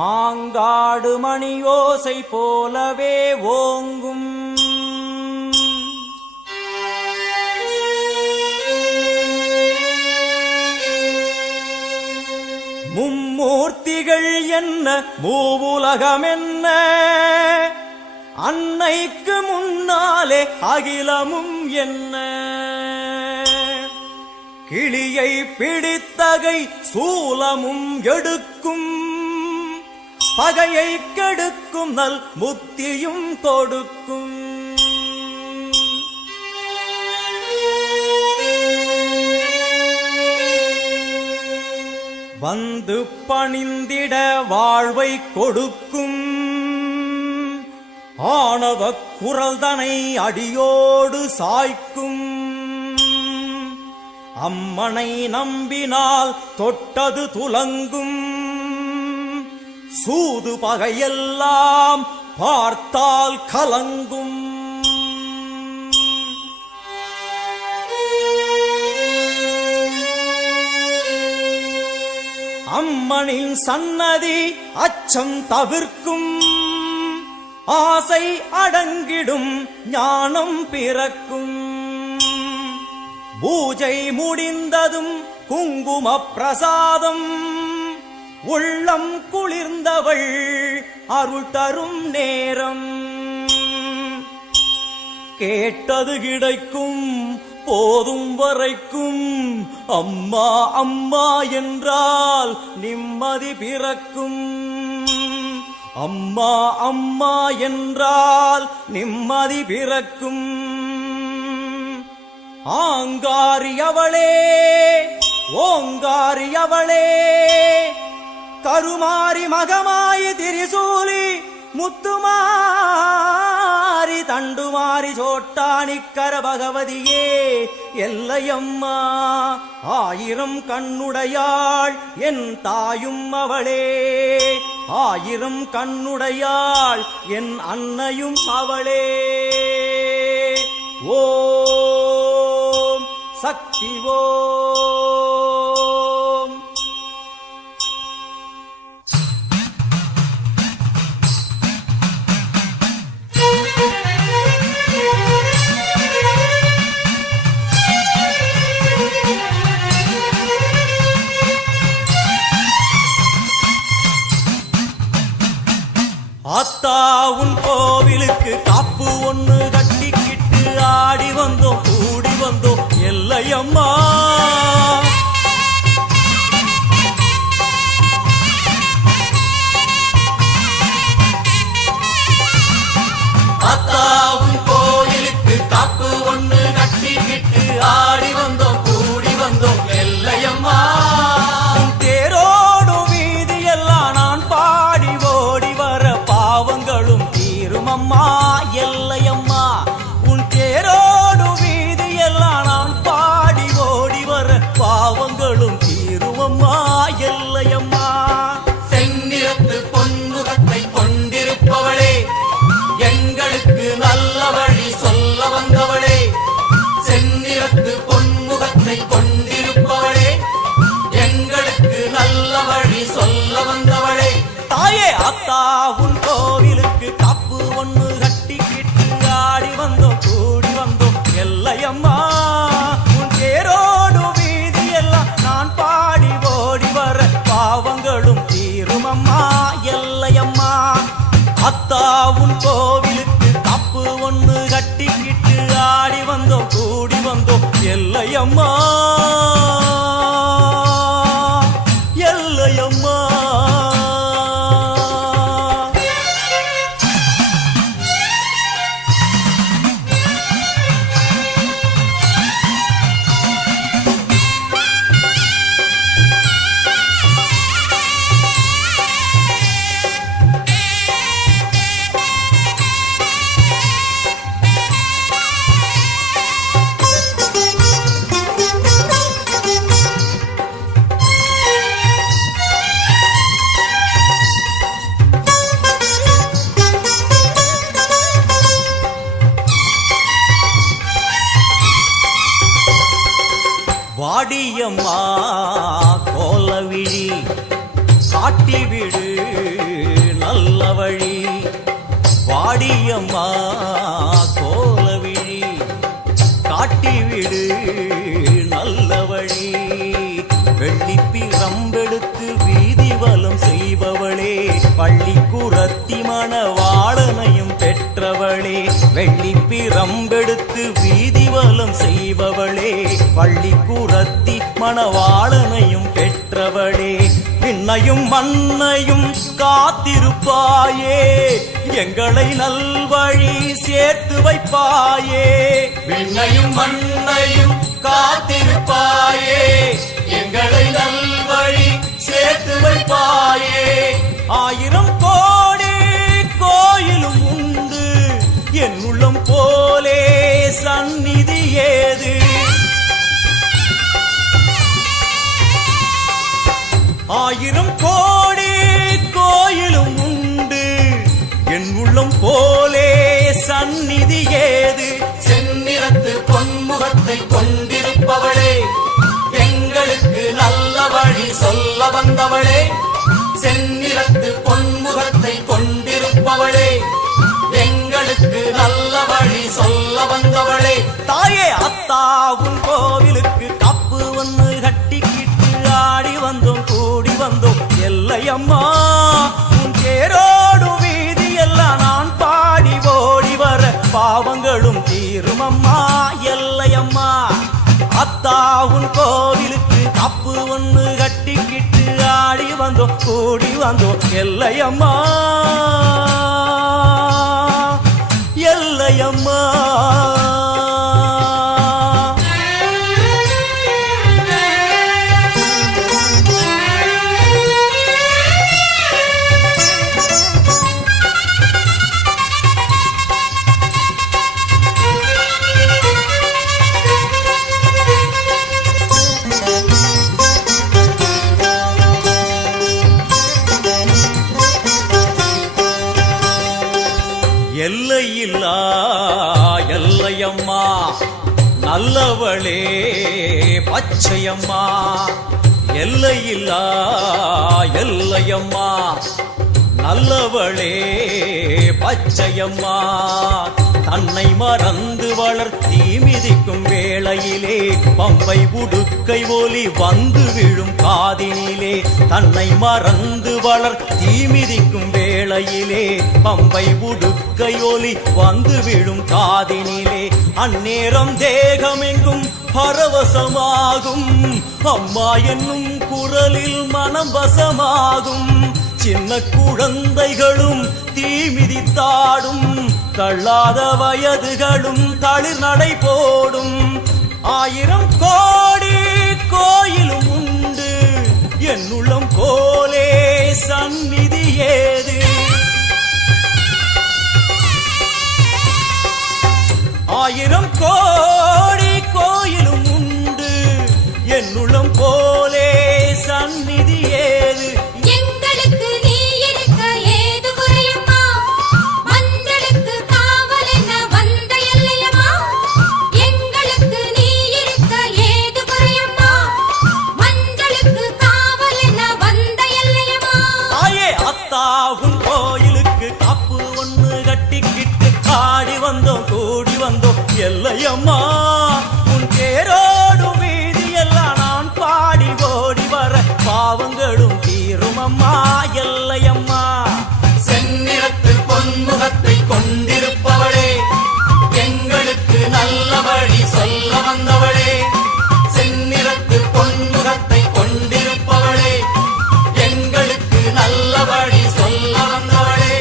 மாங்காடு மணியோசை போலவே ஓங்கும். மும்மூர்த்திகள் என்ன, மூவுலகம் என்ன, அன்னைக்கு முன்னாலே அகிலமும் என்ன. கிளியை பிடித்தகை சூலமும் எடுக்கும் பகையை கெடுக்கும் நல் முக்தியும் கொடுக்கும் வந்து பணிந்திட வாழ்வை கொடுக்கும் ஆணவ குரல்தனை அடியோடு சாய்க்கும் அம்மனை நம்பினால் தொட்டது துலங்கும் சூது பகையெல்லாம் பார்த்தால் கலங்கும் அம்மனின் சன்னதி அச்சம் தவிர்க்கும் ஆசை அடங்கிடும் ஞானம் பிறக்கும் பூஜை முடிந்ததும் குங்கும பிரசாதம் உள்ளம் குளிர்ந்தவள் அருள் தரும் நேரம் கேட்டது கிடைக்கும் போதும் வரைக்கும் அம்மா அம்மா என்றால் நிம்மதி பிறக்கும் அம்மா அம்மா என்றால் நிம்மதி பிறக்கும் ஆங்காரியவளே ஓங்காரியவளே கருமாரி மகமாயி திரிசூலி முத்துமாரி தண்டுமாரி சோட்டானிக்கர பகவதியே எல்லையம்மா ஆயிரம் கண்ணுடையாள் என் தாயும் அவளே ஆயிரம் கண்ணுடையாள் என் அன்னையும் அவளே ஓம் சக்தி ஓம் ஆத்தா உன் கோவிலுக்கு காப்பு ஒண்ணு கட்டிக்கிட்டு ஆடி வந்தோம் கூடி வந்தோம் எல்லையம்மா ஆத்தா உன் கோவிலுக்கு காப்பு ஒண்ணு கட்டிக்கிட்டு ஆடி வந்தோம் கூடி வந்தோம் எல்லையம்மா தேரோடும் வீதி எல்லாம் நான் பாடி ஓடி வர பாவங்களும் தீருமம்மா எல்லையம்மா உன் தேரோடும் வீதி எல்லாம் நான் பாடி ஓடி வர பாவங்களும் தீருமம்மா எல்லையம்மா செந்நிறத்து பொன்முகத்தை கொண்டிருப்பவளே எங்களுக்கு நல்ல வழி சொல்ல வந்தவளே செந்நிறத்து பொன்முகத்தை கொண்டிருப்பவளே எங்களுக்கு நல்ல வழி சொல்ல வந்தவளே தாயே அத்தா உன் கோவிலுக்கு காப்பு ஒண்ணு கட்டிக்கிட்டு ஆடி வந்தோம் கூடி வந்தோம் எல்லையம்மா உன் தேரோடு வீதி எல்லாம் நான் பாடி ஓடி வர பாவங்களும் தீருமம்மா எல்லையம்மா அத்தா உன் கோவிலுக்கு காப்பு ஒண்ணு கட்டிக்கிட்டு ஆடி வந்தோம் கூடி வந்தோம் எல்லையம்மா எல்லையம்மா வாடியம்மா கோலவிழி காட்டிவிடு நல்ல வழி வாடியம்மா கோலவிழி காட்டிவிடு நல்ல வழி வெள்ளிப்பிரம்பெடுத்து வீதி வலம் செய்பவளே பள்ளிக்குரத்தி மணவாளனையும் பெற்றவளே வெள்ளிப்பிரம்பெடுத்து வீதி வலம் செய்பவளே பள்ளிக்குரத்தி மணவாளனையும் பெற்றவளே விண்ணையும் மண்ணையும் காத்திருப்பாயே எங்களை நல்வழி சேர்த்து வைப்பாயே விண்ணையும் மண்ணையும் காத்திருப்பாயே எங்களை நல்வழி சேர்த்து வைப்பாயே ஆயிரம் கோடி கோயிலும் உண்டு என் உள்ளம் போலே சந்நிதி ஏது ஆயிரம் கோடி கோயிலும் உண்டு என் உள்ளம் போலே சந்நிதி ஏது செந்நிறத்து பொன்முகத்தை கொண்டிருப்பவளே எங்களுக்கு நல்ல வழி சொல்ல வந்தவளே செந்நிறத்து பொன்முகத்தை கொண்டிருப்பவளே எங்களுக்கு நல்ல வழி சொல்ல வந்தவளே தாயே அத்தாவும் கோவிலுக்கு கப்பு ஒன்று கட்டிக்கிட்டு ஆடி வந்தோம் கூடி வந்தோம் எல்லையம்மா உன் தேரோடும் வீதி எல்லாம் நான் பாடி ஓடி வர பாவங்களும் தீரும் அம்மா எல்லையம்மா அத்தாவும் கோவிலுக்கு கப்பு ஒன்று கட்டிக்கிட்டு ஆடி வந்தோம் கூடி வந்தோம் எல்லையம்மா எல்லையம்மா எல்லையில்லா எல்லையம்மா நல்லவளே பச்சையம்மா எல்லையில்லா எல்லையம்மா நல்லவளே பச்சையம்மா தன்னை மறந்து வளர்த்தி மிதிக்கும் வேளையிலே பம்பை உடுக்கை ஒலி வந்து விழும் காதினிலே தன்னை மறந்து வளர்த்தி மிதிக்கும் வேளையிலே பம்பை உடுக்கை ஒலி வந்து விழும் காதினிலே அந்நேரம் தேகமெங்கும் பரவசமாகும் அம்மா என்னும் குரலில் மனம் வசமாகும் சின்ன குழந்தைகளும் தீமிதித்தாடும் தள்ளாத வயதுகளும் தளிர் நடை போடும் ஆயிரம் கோடி கோயிலும் உண்டு என் உள்ளம் போலே சந்நிதி ஏது ஆயிரம் கோடி கோயிலும் உண்டு என் உள்ளம் போலே சந்நிதி ஏது கூடி வந்தோம் எல்லையம்மா உன் தேரோடும் வீதி எல்லாம் நான் பாடி ஓடி வர பாவங்களும் தீரும் அம்மா எல்லையம்மா செந்நிறத்து பொன்முகத்தை கொண்டிருப்பவளே எங்களுக்கு நல்ல வழி சொல்ல வந்தவளே செந்நிறத்து பொன்முகத்தை கொண்டிருப்பவளே எங்களுக்கு நல்ல வழி சொல்ல வந்தவளே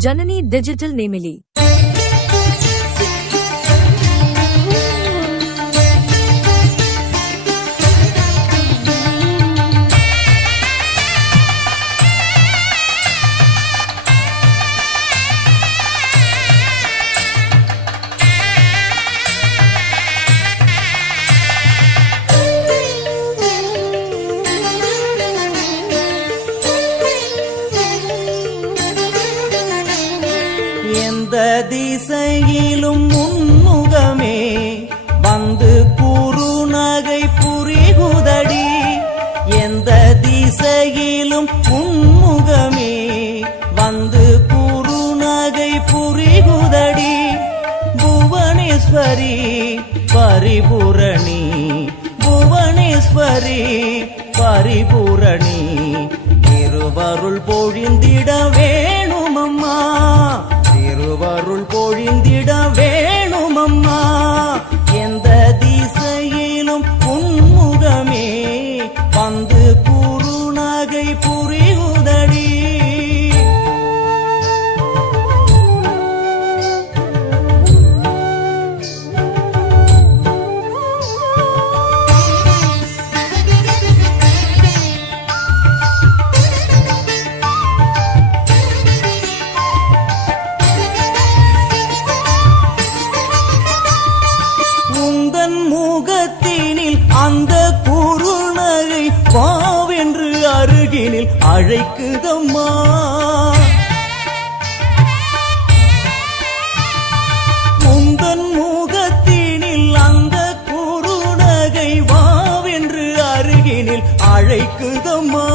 जननी डिजिटल नेमिली புவனேஸ்வரி பரிபூரணி புவனேஸ்வரி பரிபூரணி திருவருள் பொழிந்திட வேணுமம்மா திருவருள் பொழிந்திட வேணுமம்மா எந்த திசையிலும் உன்முகமே வந்து குறுநகை புரியுதடி அந்த குறுநகை பாவென்று அருகினில் அழைக்குதம்மா முந்தன் முகத்தினில் அந்த குறுநகை வாவென்று அருகினில் அழைக்குதம்மா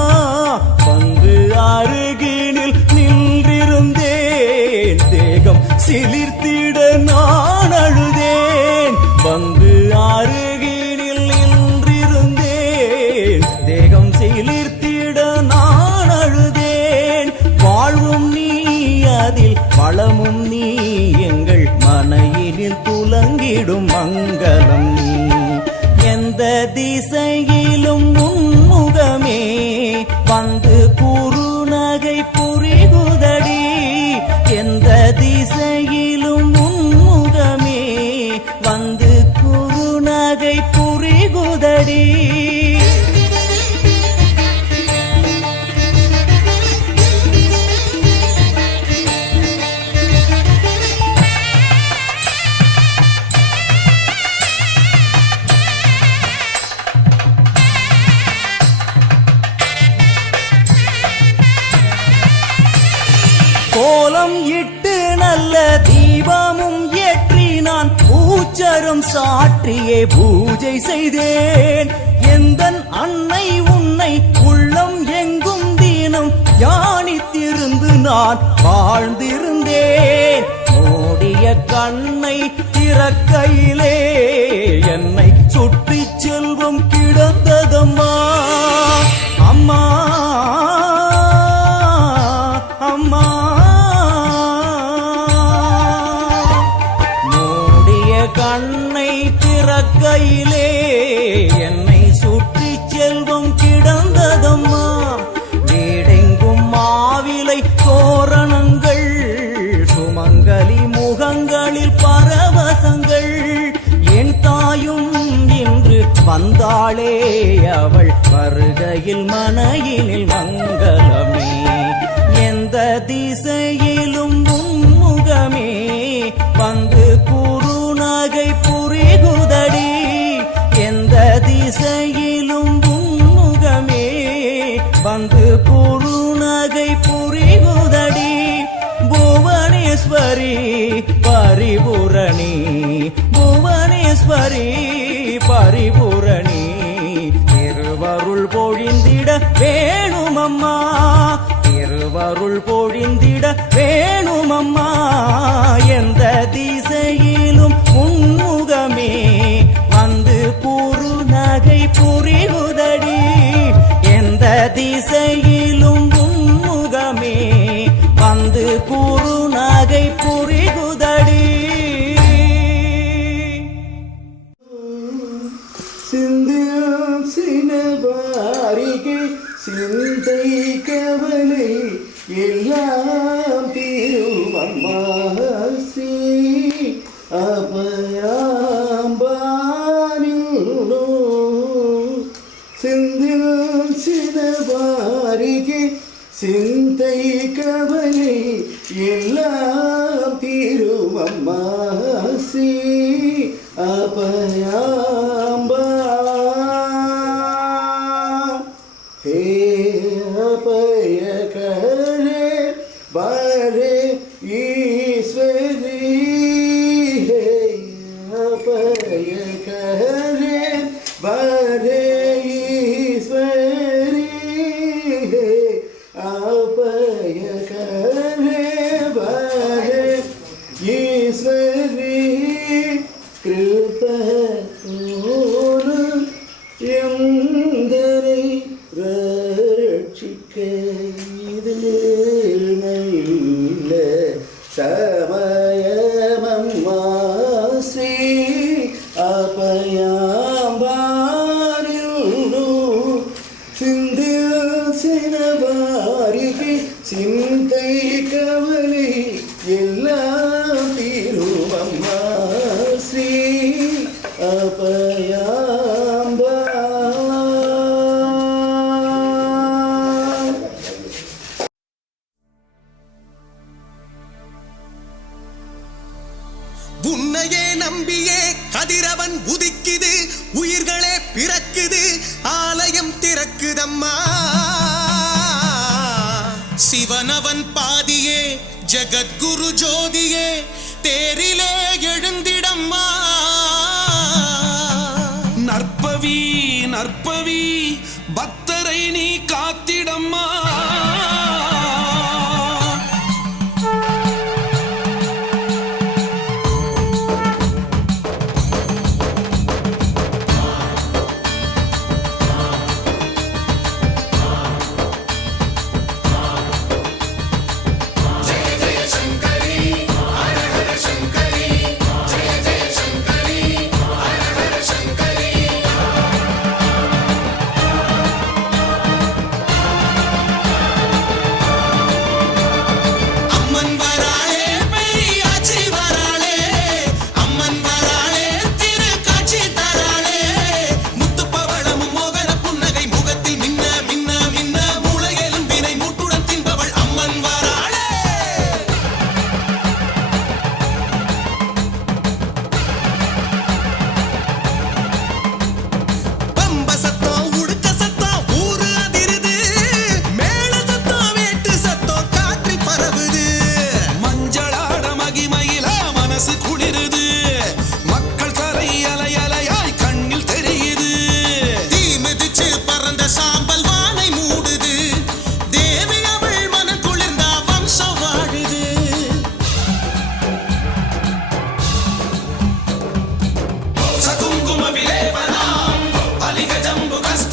வந்து அருகினில் நின்றிருந்தேன் தேகம் சிலிர்த்திட நான் அழுதேன் வந்து அருகினில் நின்றிருந்தேன் தேகம் சிலிர்த்திட நான் அழுதேன் வாழ்வும் நீ அதில் வளமும் நீ எங்கள் மனையினில் துலங்கிடும் மங்களம் நீ எந்த திசையிலும் உன்முகமே வந்து குறுநகை புரிகுதடி எந்த திசையிலும் உன்முகமே வந்து குறுநகை புரிகுதடி கோலம் இட்டு நல்ல தீபமும் ஏற்றி நான் பூச்சரம் சாற்றியே பூஜை செய்தேன் எந்தன் அன்னை உன்னை உள்ளம் எங்கும் தினம் தியானித்திருந்து நான் வாழ்ந்திருந்தேன் மூடிய கண்ணை திறக்கையிலே என்னை சுற்றி செல்வம் கிடந்ததம்மா அம்மா அம்மா கண்ணை திறக்கையிலே என்னை சுற்றி செல்வம் கிடந்ததம்மா வீடெங்கும் மாவிலை தோரணங்கள் சுமங்கலி முகங்களில் பரவசங்கள் என் தாயும் இன்று வந்தாளே அவள் வருகையில் மனையினில் மங்களமே எந்த திசையிலும் உன்முகமே வந்து குறுநகை புரிகுதடி எந்த திசையிலும் உன்முகமே வந்து குறுநகை புரிகுதடி புவனேஸ்வரி பரிபூரணி புவனேஸ்வரி பரிபூரணி திருவருள் பொழிந்திட வேணுமம்மா திருவருள் பொழிந்திட வேணுமம்மா எந்த திசையிலும் உன்முகமே வந்து குறுநகை புரிகுதடி எந்த திசையிலும் உன்முகமே வந்து குறுநகை புரிகுதடி சிந்தியம் சினவாரிகை சிந்தை கவலை எல்லாம் திருவம்மா ஸ்ரீ அபயாம்பானிலோ சிந்தில் சினவாரிகை சிந்தை கவலை எல்லாம் திருவம்மா ஸ்ரீ அபயாம்பா हे अभयकरे बारे ईश्वरी हे अभयकरे बारे ईश्वरी हे अभयकरे बारे ईश्वरी சிந்தை கவலை எல்லாம் தீரும் அம்மா ஸ்ரீ அபயாம்பா. உன்னையே நம்பியே கதிரவன் உதிக்குது, உயிர்களே பிறக்குது, ஆலயம் திறக்குதம்மா. சிவனவன் பாதியே ஜகத்குரு ஜோதியே, தேரிலே எழுந்திடம்மா. நற்பவி நற்பவி பக்தரை நீ காத்திடம்மா. குங்கும விலேபனாம் அலிகஜம்பு கஸ்தூரி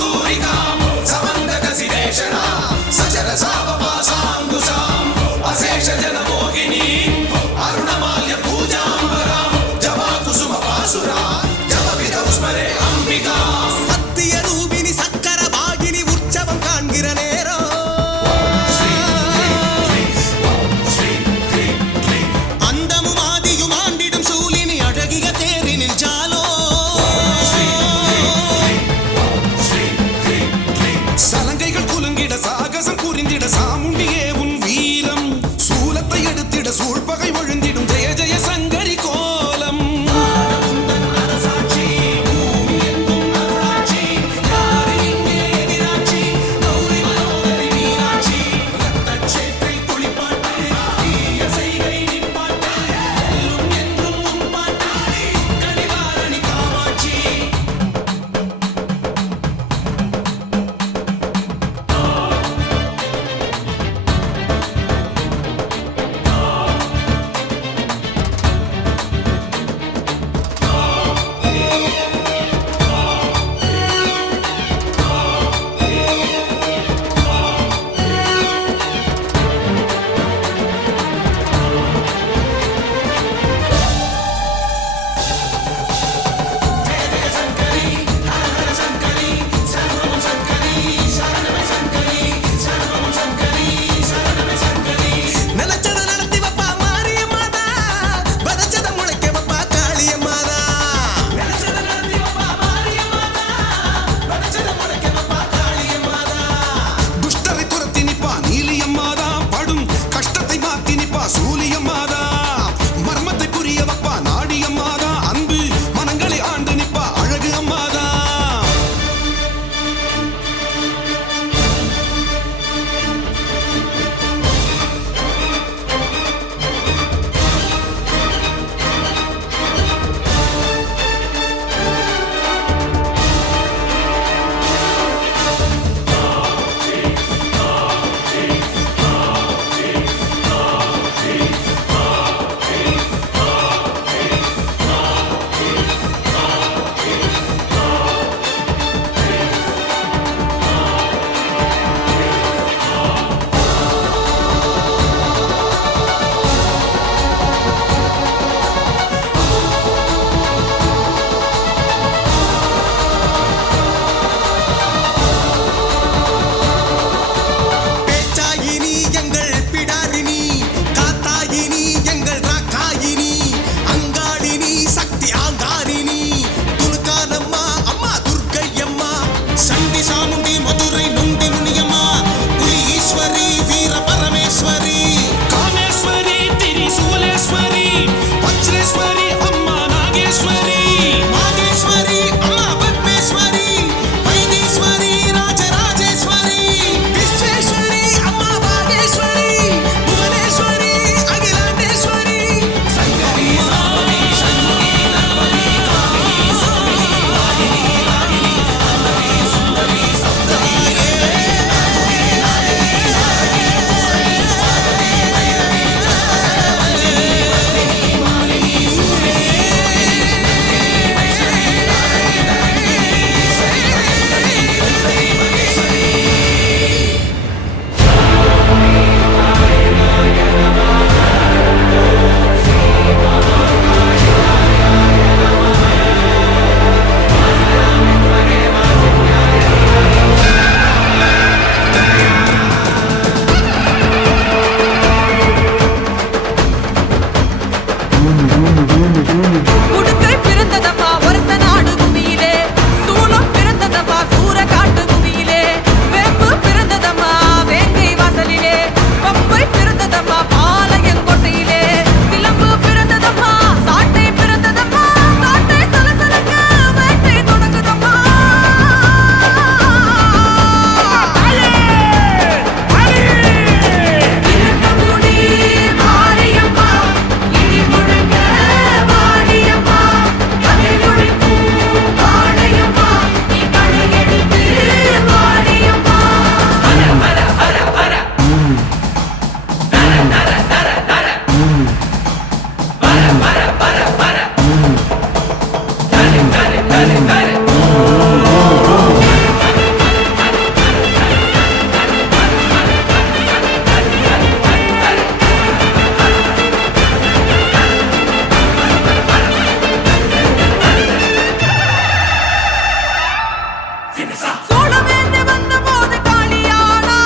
சூளமேந்தி வந்த போது காளியானா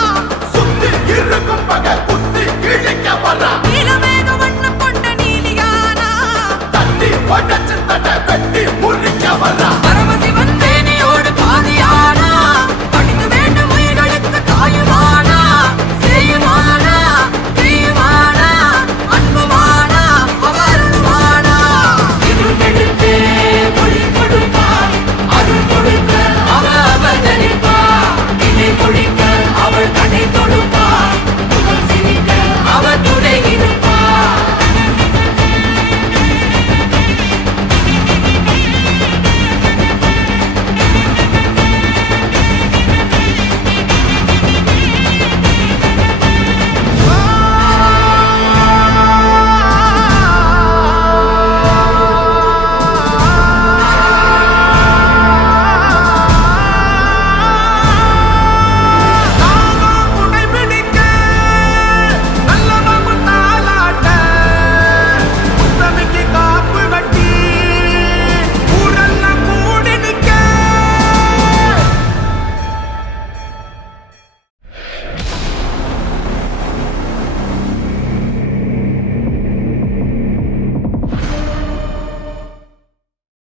சுத்தி இருக்கும் பகை குத்தி கிழிக்க வர்றா நீலமேக வண்ணம் கொண்ட நீலியானா தட்டி உடச்சு தட்ட வெட்டி முறிக்க வர்றா